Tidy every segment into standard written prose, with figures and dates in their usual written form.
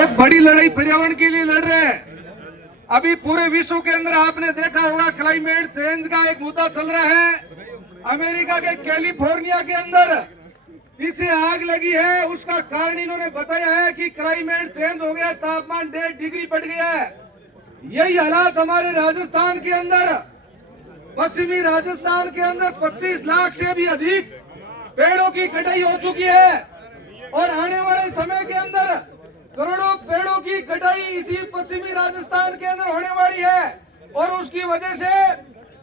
एक बड़ी लड़ाई पर्यावरण के लिए लड़ रहे हैं। अभी पूरे विश्व के अंदर आपने देखा होगा क्लाइमेट चेंज का एक मुद्दा चल रहा है। अमेरिका के कैलिफोर्निया के अंदर पीछे आग लगी है, उसका कारण इन्होंने बताया है कि क्लाइमेट चेंज हो गया, तापमान 1.5 डिग्री बढ़ गया है। यही हालात हमारे राजस्थान के अंदर, पश्चिमी राजस्थान के अंदर 25 लाख से भी अधिक पेड़ों की कटाई हो चुकी है और आने वाले समय के अंदर करोड़ों पेड़ों की कटाई इसी पश्चिमी राजस्थान के अंदर होने वाली है और उसकी वजह से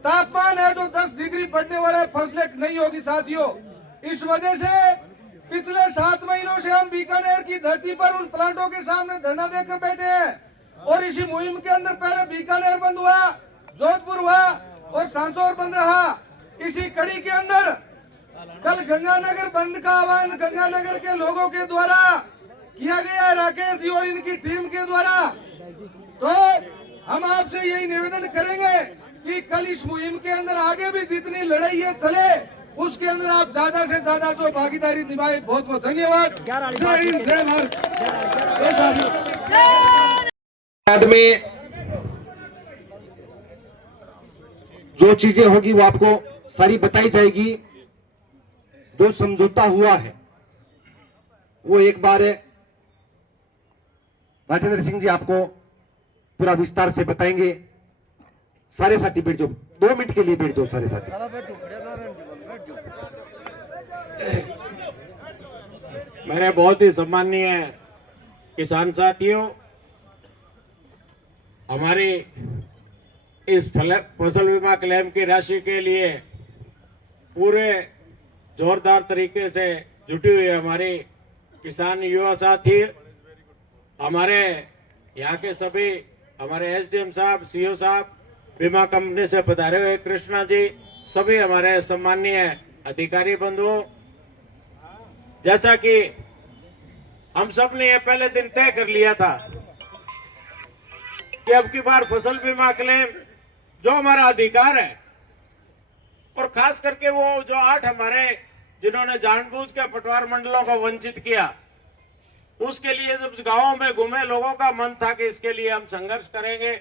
तापमान है जो 10 डिग्री बढ़ने वाला है, फसलें नहीं होगी साथियों। इस वजह से पिछले 7 महीनों से हम बीकानेर की धरती पर उन प्लांटों के सामने धरना देकर बैठे हैं और इसी मुहिम के अंदर पहले बीकानेर बंद हुआ, जोधपुर हुआ और सांचौर बंद रहा। इसी कड़ी के अंदर कल गंगानगर बंद का आह्वान गंगानगर के लोगों के द्वारा किया गया, राकेश जी और इनकी टीम के द्वारा। तो हम आपसे यही निवेदन करेंगे कि कल इस मुहिम के अंदर आगे भी जितनी लड़ाई है चले, उसके अंदर आप ज्यादा से ज्यादा जो भागीदारी निभाए। बहुत बहुत धन्यवाद। जय हिंद, जय भारत। में जो चीजें होगी वो आपको सारी बताई जाएगी। जो समझौता हुआ है वो एक बार राजेंद्र सिंह जी आपको पूरा विस्तार से बताएंगे। सारे साथी बैठ जाओ, 2 मिनट के लिए बैठ जाओ सारे साथी। मेरे बहुत ही सम्माननीय किसान साथियों, हमारी इस फसल बीमा क्लेम की राशि के लिए पूरे जोरदार तरीके से जुटी हुई हमारी किसान युवा साथी, हमारे यहाँ के सभी हमारे एसडीएम साहब, सीओ साहब, बीमा कंपनी से पधारे हुए कृष्णा जी, सभी हमारे सम्माननीय अधिकारी बंधुओं, जैसा कि हम सब ने ये पहले दिन तय कर लिया था कि अब की बार फसल बीमा क्लेम जो हमारा अधिकार है, और खास करके वो जो 8 हमारे जिन्होंने जानबूझ के पटवार मंडलों को वंचित किया, उसके लिए जब गांवों में घूमे लोगों का मन था कि इसके लिए हम संघर्ष करेंगे।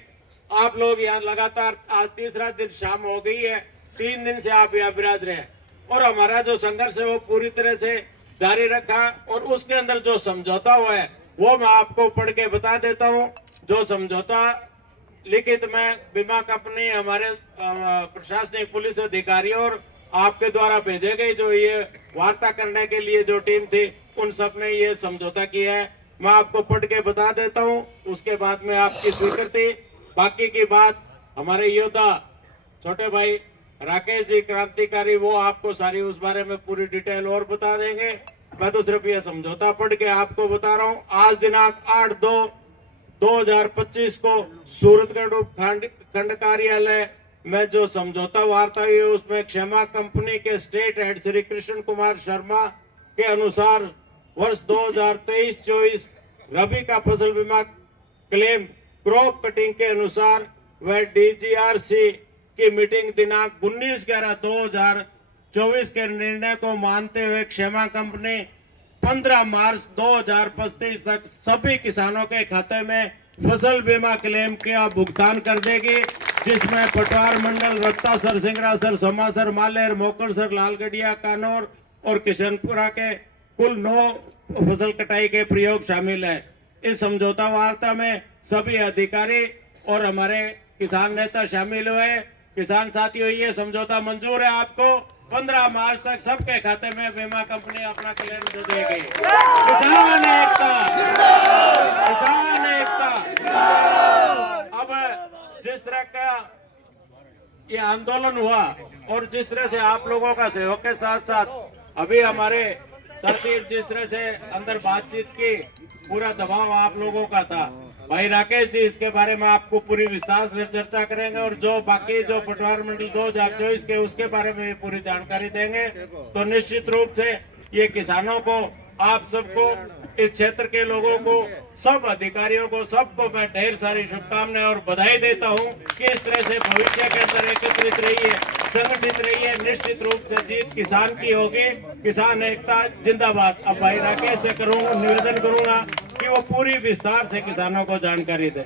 आप लोग यहाँ लगातार आज तीसरा दिन शाम हो गई है, 3 दिन से आप यहाँ विराज रहे हैं और हमारा जो संघर्ष है वो पूरी तरह से जारी रखा। और उसके अंदर जो समझौता हुआ है वो मैं आपको पढ़ के बता देता हूँ। जो समझौता लिखित में बीमा कंपनी, हमारे प्रशासनिक पुलिस अधिकारियों और आपके द्वारा भेजे गए जो ये वार्ता करने के लिए जो टीम थी, उन सब ने ये समझौता किया है। मैं आपको पढ़ के बता देता हूँ, उसके बाद में आपकी स्वीकृति। बाकी की बात हमारे योद्धा छोटे भाई राकेश जी क्रांतिकारी, वो आपको सारी उस बारे में पूरी डिटेल और बता देंगे। मैं तो सिर्फ ये समझौता पढ़ के आपको बता रहा हूँ। आज दिनांक 8/2/2025 को सूरतगढ़ उपखंड कार्यालय में जो समझौता वार्ता हुई उसमें क्षमा कंपनी के स्टेट हेड श्री कृष्ण कुमार शर्मा के अनुसार वर्ष 2023-24 रबी का फसल बीमा क्लेम क्रॉप कटिंग के अनुसार वह डीजीआरसी की मीटिंग दिनांक 19/11/2024 के निर्णय को मानते हुए क्षमा कंपनी 15 मार्च 2025 तक सभी किसानों के खाते में फसल बीमा क्लेम का भुगतान कर देगी, जिसमें पटवार मंडल रत्तासर, सिंगरासर, समासर, मालेर, मोकरसर, लालगढ़िया, कानौर और किशनपुरा के कुल 9 फसल कटाई के प्रयोग शामिल है। इस समझौता वार्ता में सभी अधिकारी और हमारे किसान नेता शामिल हुए। किसान साथियों, ये समझौता मंजूर है आपको। 15 मार्च तक सबके खाते में बीमा कंपनी अपना क्लेम दे देगी। किसान एकता, किसान एकता। अब जिस तरह का ये आंदोलन हुआ और जिस तरह से आप लोगों का सहयोग के साथ साथ अभी हमारे साथी जिस तरह से अंदर बातचीत की, पूरा दबाव आप लोगों का था। भाई राकेश जी इसके बारे में आपको पूरी विस्तार से चर्चा करेंगे और जो बाकी जो पटवार मंडल 2024 के उसके बारे में पूरी जानकारी देंगे। तो निश्चित रूप से ये किसानों को, आप सबको, इस क्षेत्र के लोगों को, सब अधिकारियों को, सबको मैं ढेर सारी शुभकामनाएं और बधाई देता हूं कि इस तरह से भविष्य के अंदर एकत्रित रहिए, संगठित रहिए। निश्चित रूप से जीत किसान की होगी। किसान एकता जिंदाबाद। अब भाई राकेश से निवेदन करूंगा कि वो पूरी विस्तार से किसानों को जानकारी दे।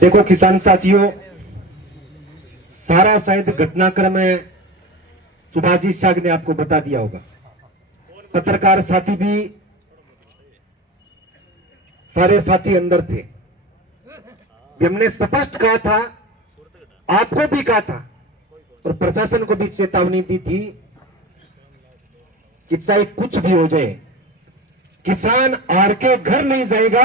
देखो किसान साथियों, सारा शायद घटनाक्रम है सुभाजीत साग ने आपको बता दिया होगा। पत्रकार साथी भी, सारे साथी अंदर थे। हमने स्पष्ट कहा था, आपको भी कहा था और प्रशासन को भी चेतावनी दी थी कि चाहे कुछ भी हो जाए, किसान हार के घर नहीं जाएगा।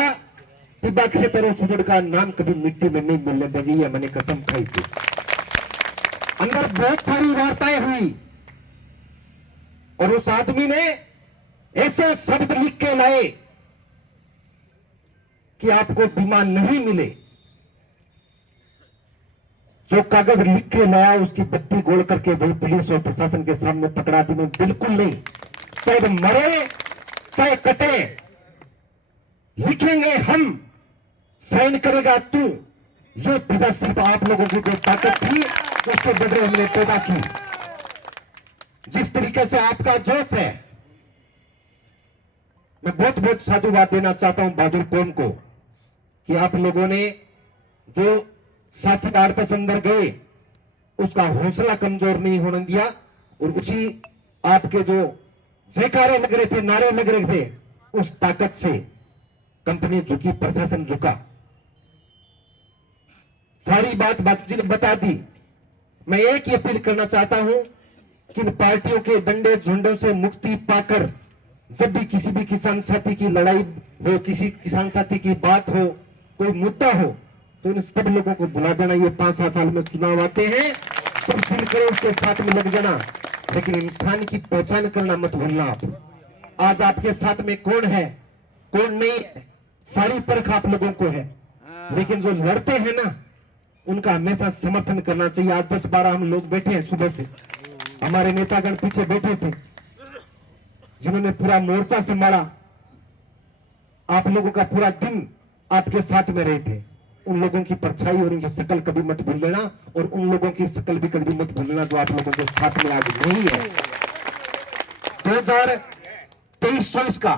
तिब्बा क्षेत्र फुटड़ का नाम कभी मिट्टी में नहीं मिलने देगी, ये मैंने कसम खाई थी। अंदर बहुत सारी वार्ताएं हुई और उस आदमी ने ऐसे शब्द लिख के लाए कि आपको बीमा नहीं मिले। जो कागज लिख के लाया उसकी बत्ती गोल करके वही पुलिस और प्रशासन के सामने पकड़ा दी। मैं बिल्कुल नहीं, चाहे मरे चाहे कटे, लिखेंगे हम, साइन करेगा तू। ये विधा सिर्फ आप लोगों की जो ताकत थी उसके बदले हमने पैदा की। जिस तरीके से आपका जोश है, मैं बहुत बहुत साधुवाद देना चाहता हूं बहादुर कौम को कि आप लोगों ने जो साथीदार पर अंदर गए उसका हौसला कमजोर नहीं होने दिया और उसी आपके जो जयकारे लग रहे थे, नारे लग रहे थे, उस ताकत से कंपनी झुकी, प्रशासन झुका। सारी बात बापू जी ने बता दी। मैं एक ही अपील करना चाहता हूं कि इन पार्टियों के डंडे झुंडों से मुक्ति पाकर जब भी किसी भी किसान साथी की लड़ाई हो, किसी किसान साथी की बात हो, कोई मुद्दा हो, तो इन सब लोगों को बुला देना। ये 5-7 साल में चुनाव आते हैं, सब मिलकर उसके साथ में लग जाना, लेकिन इंसान की पहचान करना मत भूलना। आप आज आपके साथ में कौन है कौन नहीं है, सारी परख आप लोगों को है, लेकिन जो लड़ते हैं ना उनका हमेशा समर्थन करना चाहिए। आज 10-12 हम लोग बैठे हैं, सुबह से हमारे नेतागण पीछे बैठे थे जिन्होंने पूरा मोर्चा संभाला। आप लोगों का पूरा दिन आपके साथ में रहे थे। उन लोगों की परछाई और उनकी शकल कभी मत भूल लेना और उन लोगों की शकल भी कभी मत भूल लेना जो आप लोगों के साथ में आज नहीं है। 2023-24 का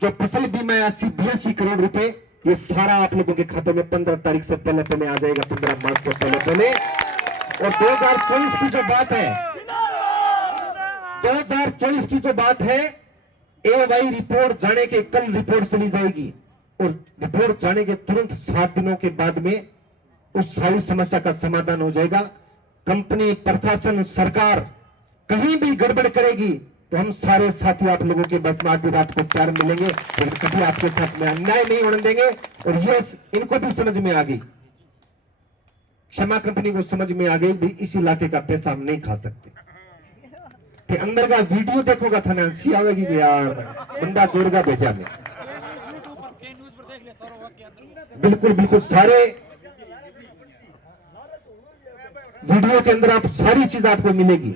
जो फसल बीमा 80-82 करोड़ रुपए, ये सारा आप लोगों के खातों में 15 तारीख से पहले आ जाएगा, 15 मार्च से पहले। और 2024 की जो बात है, 2024 की जो बात है, एवाई रिपोर्ट जाने के कल रिपोर्ट चली जाएगी और रिपोर्ट जाने के तुरंत 7 दिनों के बाद में उस सारी समस्या का समाधान हो जाएगा। कंपनी, प्रशासन, सरकार कहीं भी गड़बड़ करेगी तो हम सारे साथी आप लोगों के बीच में आधी रात को प्यार मिलेंगे, लेकिन कभी आपके साथ में अन्याय नहीं होने देंगे। और ये इनको भी समझ में आ गई, क्षमा कंपनी को समझ में आ गई भी इस इलाके का पैसा हम नहीं खा सकते। फिर अंदर का वीडियो देखोगा था ना, हंसी आवेगी कि यार बंदा जोड़गा भेजा में। बिल्कुल बिल्कुल सारे वीडियो के अंदर आप सारी चीज आपको मिलेगी,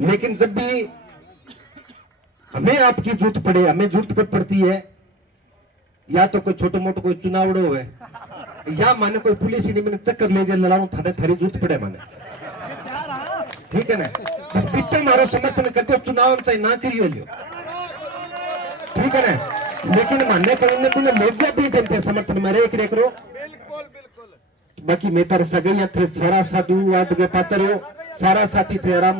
लेकिन जब भी हमें आपकी जरूरत पड़े, हमें जरूरत कब पड़ती है, या तो कोई छोटो मोटो कोई चुनाव हो या माने कोई पुलिस ही नहीं मैंने चक्कर ले जाए लड़ाऊं थाने थारी जरूरत पड़े माने, ठीक है ना। बस इतना मारो समर्थन करते हो, चुनाव चाहे ना करियो लियो, ठीक है ना। लेकिन मानने पर लोग भी देते समर्थन में रे करो। बाकी मैं तार सगई थे सारा साधु वाद के पात्र हो, सारा साथी थे आराम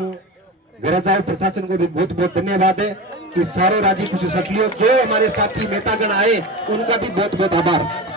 घर जाओ। प्रशासन को भी बहुत बहुत धन्यवाद है कि सारो राजी खुशी सटलियो। जो हमारे साथी नेतागण आए उनका भी बहुत बहुत आभार।